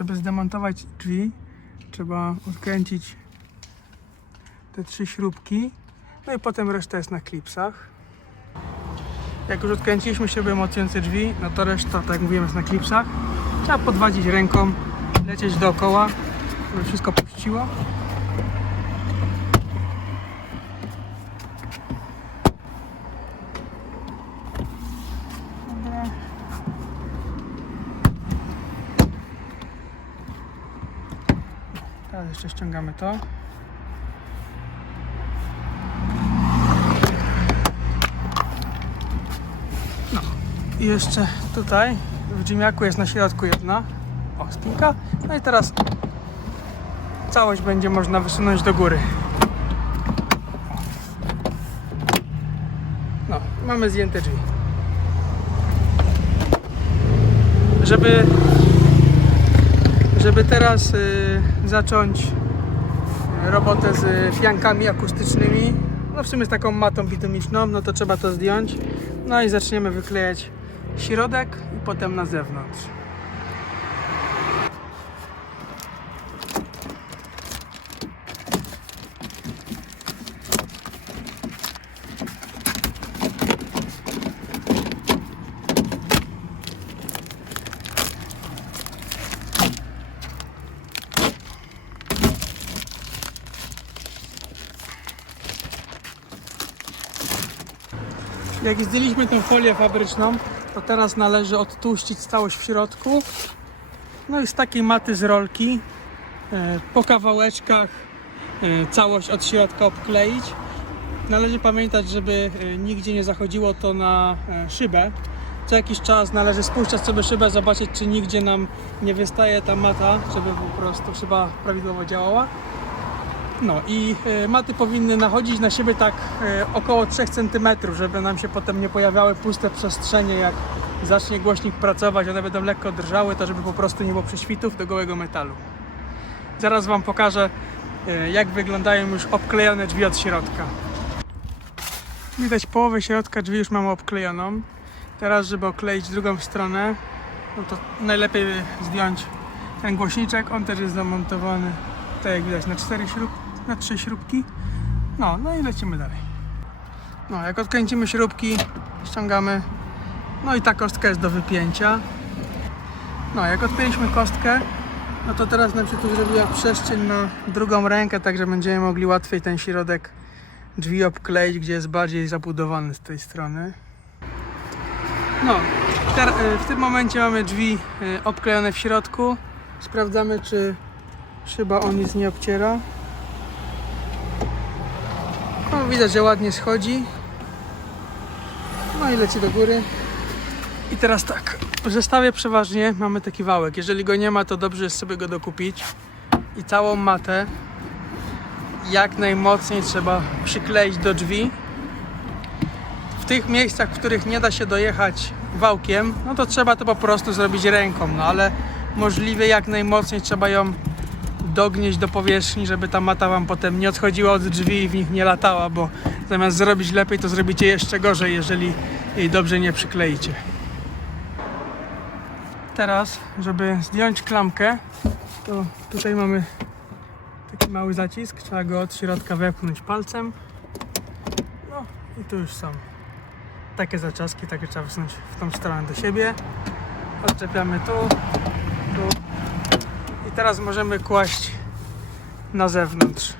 żeby zdemontować drzwi, trzeba odkręcić te trzy śrubki, no i potem reszta jest na klipsach. Jak już odkręciliśmy śruby mocujące drzwi, no to reszta, tak jak mówiłem, jest na klipsach. Trzeba podwadzić ręką, lecieć dookoła, żeby wszystko puściło. Jeszcze ściągamy to. No i jeszcze tutaj w dżimiaku jest na środku jedna o, spinka. No i teraz całość będzie można wysunąć do góry. No, mamy zdjęte drzwi. Żeby żeby teraz y, zacząć y, robotę z fiankami akustycznymi, no w sumie z taką matą bitumiczną, no to trzeba to zdjąć. No i zaczniemy wyklejać środek i potem na zewnątrz. Jak zdjęliśmy tą folię fabryczną, to teraz należy odtłuścić całość w środku. No i z takiej maty z rolki e, po kawałeczkach e, całość od środka obkleić. Należy pamiętać, żeby e, nigdzie nie zachodziło to na szybę. Co jakiś czas należy spuszczać sobie szybę, zobaczyć czy nigdzie nam nie wystaje ta mata, żeby po prostu szyba prawidłowo działała. No i e, maty powinny nachodzić na siebie tak e, około 3 cm, żeby nam się potem nie pojawiały puste przestrzenie, jak zacznie głośnik pracować, one będą lekko drżały, to żeby po prostu nie było prześwitów do gołego metalu. Zaraz Wam pokażę, e, jak wyglądają już obklejone drzwi od środka. Widać połowę środka drzwi już mamy obklejoną. Teraz, żeby okleić drugą stronę, no to najlepiej zdjąć ten głośniczek. On też jest zamontowany, tak jak widać, na cztery śrub, na trzy śrubki. No, no i lecimy dalej. No, jak odkręcimy śrubki, ściągamy. No i ta kostka jest do wypięcia. No, jak odpięliśmy kostkę, no to teraz nam się tu przestrzeń na drugą rękę, także będziemy mogli łatwiej ten środek drzwi obkleić, gdzie jest bardziej zabudowany z tej strony. No, y, w tym momencie mamy drzwi y, obklejone w środku. Sprawdzamy, czy szyba o nic nie obciera. Widać, że ładnie schodzi. No i leci do góry. I teraz tak, w zestawie przeważnie mamy taki wałek. Jeżeli go nie ma, to dobrze jest sobie go dokupić. I całą matę jak najmocniej trzeba przykleić do drzwi. W tych miejscach, w których nie da się dojechać wałkiem, no to trzeba to po prostu zrobić ręką, no ale możliwie jak najmocniej trzeba ją dognieść do powierzchni, żeby ta mata wam potem nie odchodziła od drzwi i w nich nie latała, bo zamiast zrobić lepiej, to zrobicie jeszcze gorzej, jeżeli jej dobrze nie przykleicie. Teraz, żeby zdjąć klamkę, to tutaj mamy taki mały zacisk, trzeba go od środka wepchnąć palcem. No i tu już są takie zaczaski, takie trzeba wsunąć w tą stronę do siebie. Odczepiamy tu i teraz możemy kłaść na zewnątrz.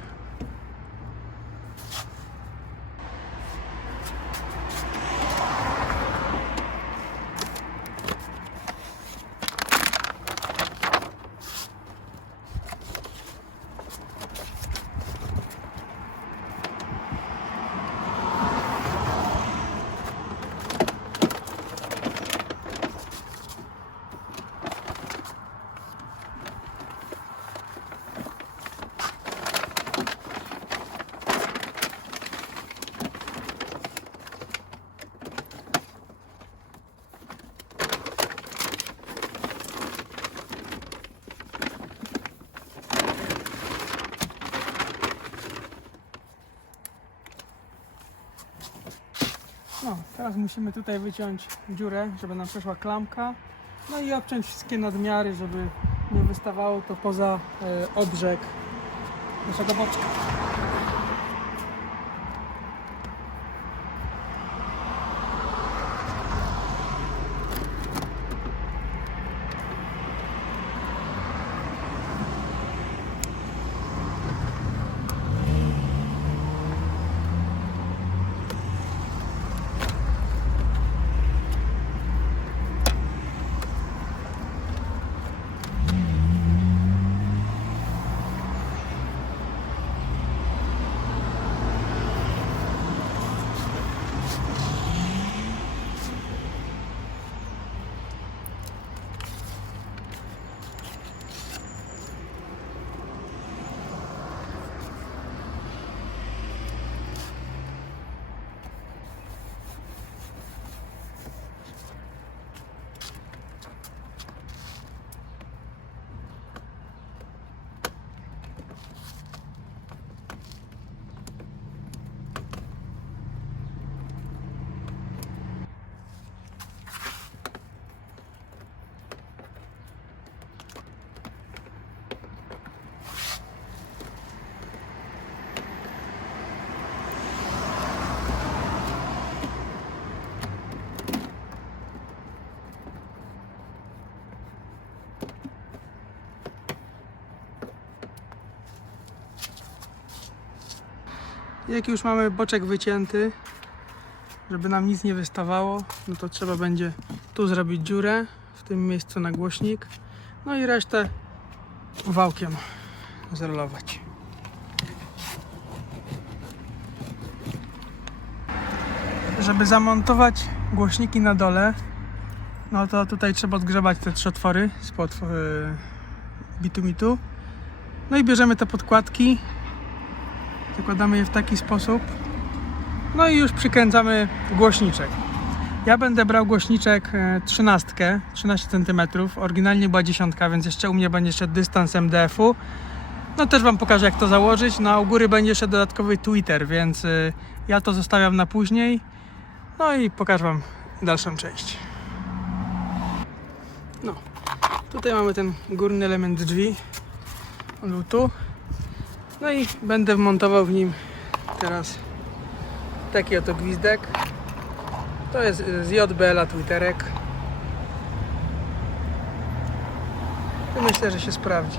No, teraz musimy tutaj wyciąć dziurę, żeby nam przeszła klamka. No i obciąć wszystkie nadmiary, żeby nie wystawało to poza e, obrzeg naszego boczka. Jak już mamy boczek wycięty, żeby nam nic nie wystawało, no to trzeba będzie tu zrobić dziurę, w tym miejscu na głośnik, no i resztę wałkiem zrolować. Żeby zamontować głośniki na dole, no to tutaj trzeba odgrzebać te trzy otwory spod yy, bitumitu. No i bierzemy te podkładki, Zakładamy je w taki sposób. No i już przykręcamy głośniczek. Ja będę brał głośniczek e, 13, 13 cm. Oryginalnie była 10, więc jeszcze u mnie będzie jeszcze dystans MDF-u. No też Wam pokażę jak to założyć. No a u góry będzie jeszcze dodatkowy Twitter, więc y, ja to zostawiam na później. No i pokażę Wam dalszą część. No, tutaj mamy ten górny element drzwi lutu. No i będę wmontował w nim teraz taki oto gwizdek. To jest z JBL-a Twitterek. I myślę, że się sprawdzi.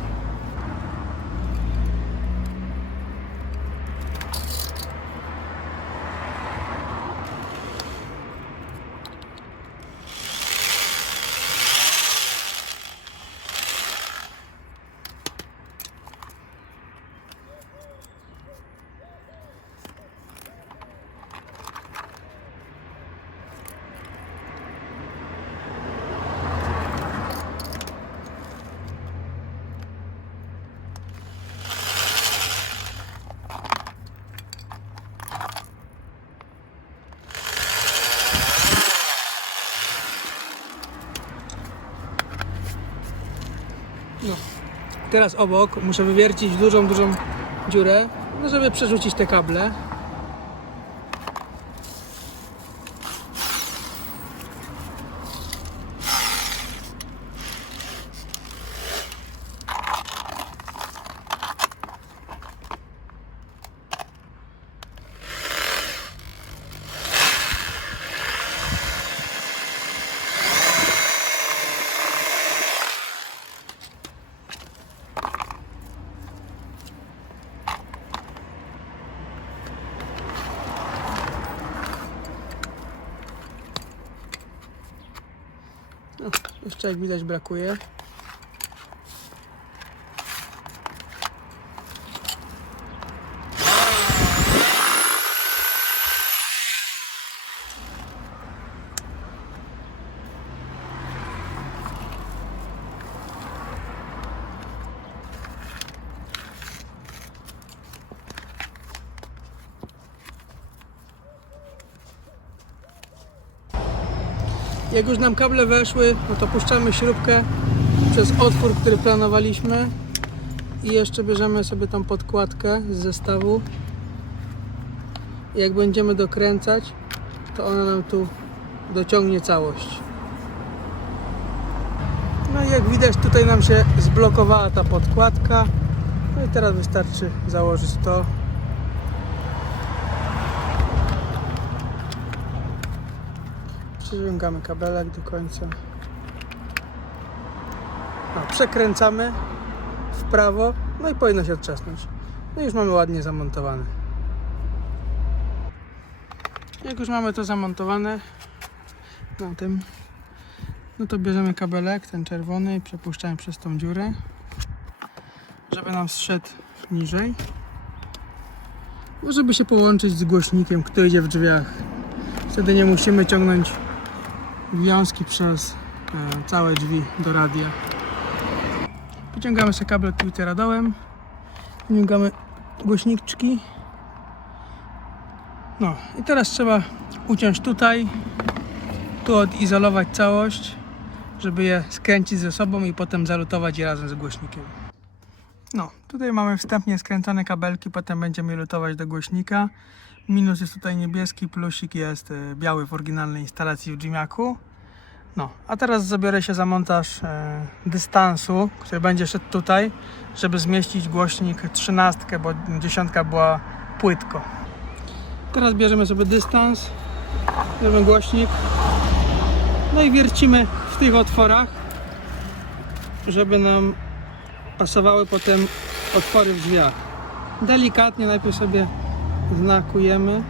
Teraz obok muszę wywiercić dużą, dużą dziurę, no żeby przerzucić te kable. No, jeszcze jak widać brakuje. Jak już nam kable weszły, no to puszczamy śrubkę przez otwór, który planowaliśmy i jeszcze bierzemy sobie tą podkładkę z zestawu. Jak będziemy dokręcać, to ona nam tu dociągnie całość. No i jak widać tutaj nam się zblokowała ta podkładka. No i teraz wystarczy założyć to. Przyciągamy kabelek do końca. No, przekręcamy w prawo, no i powinno się odczesnąć. No i już mamy ładnie zamontowane. Jak już mamy to zamontowane na tym, no to bierzemy kabelek, ten czerwony i przepuszczamy przez tą dziurę, żeby nam zszedł niżej. No, żeby się połączyć z głośnikiem, który idzie w drzwiach. Wtedy nie musimy ciągnąć wiązki przez e, całe drzwi do radia. Pociągamy sobie kabel Twittera dołem, wyciągamy głośniczki. No i teraz trzeba uciąć tutaj, tu odizolować całość, żeby je skręcić ze sobą i potem zalutować je razem z głośnikiem. No, tutaj mamy wstępnie skręcone kabelki, potem będziemy lutować do głośnika. Minus jest tutaj niebieski, plusik jest e, biały w oryginalnej instalacji w Jimiaku. No, a teraz zabiorę się za montaż e, dystansu, który będzie szedł tutaj, żeby zmieścić głośnik 13, bo 10 była płytko. Teraz bierzemy sobie dystans, bierzemy głośnik, no i wiercimy w tych otworach, żeby nam pasowały potem otwory w drzwiach. Delikatnie najpierw sobie znakujemy.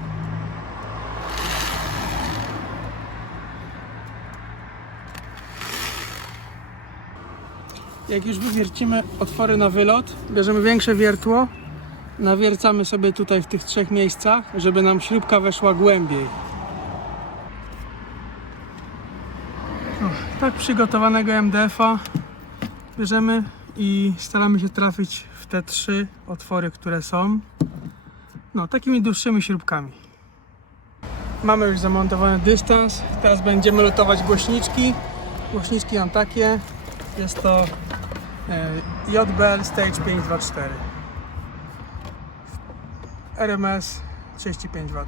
Jak już wywiercimy otwory na wylot, bierzemy większe wiertło, nawiercamy sobie tutaj w tych trzech miejscach, żeby nam śrubka weszła głębiej. Tak przygotowanego MDF-a bierzemy i staramy się trafić w te trzy otwory, które są. No, takimi dłuższymi śrubkami. Mamy już zamontowany dystans. Teraz będziemy lutować głośniczki. Głośniczki mam takie. Jest to e, JBL Stage 524. RMS 35 W.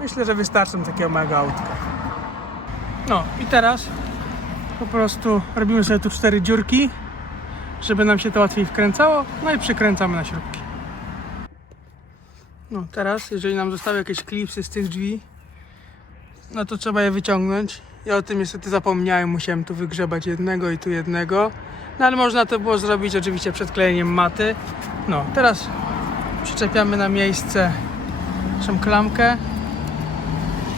Myślę, że wystarczą takiego mega autka. No i teraz po prostu robimy sobie tu cztery dziurki, żeby nam się to łatwiej wkręcało, no i przykręcamy na śrubki. No teraz, jeżeli nam zostały jakieś klipsy z tych drzwi, no to trzeba je wyciągnąć. Ja o tym niestety zapomniałem, musiałem tu wygrzebać jednego i tu jednego. No ale można to było zrobić oczywiście przed klejeniem maty. No, teraz przyczepiamy na miejsce naszą klamkę.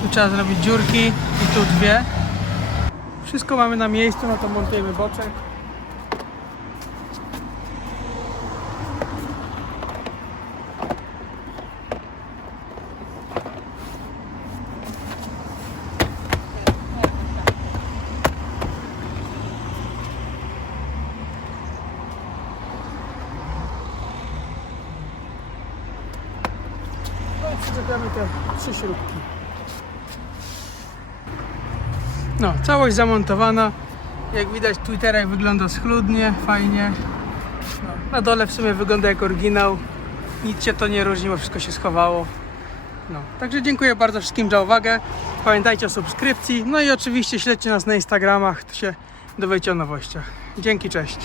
Tu trzeba zrobić dziurki i tu dwie. Wszystko mamy na miejscu, no to montujemy boczek. No i przyczepiamy te trzy śrubki. No, całość zamontowana. Jak widać, Twitterek wygląda schludnie, fajnie. No, na dole w sumie wygląda jak oryginał. Nic się to nie różni, bo wszystko się schowało. No, także dziękuję bardzo wszystkim za uwagę. Pamiętajcie o subskrypcji. No i oczywiście śledźcie nas na Instagramach, to się dowiecie o nowościach. Dzięki, cześć.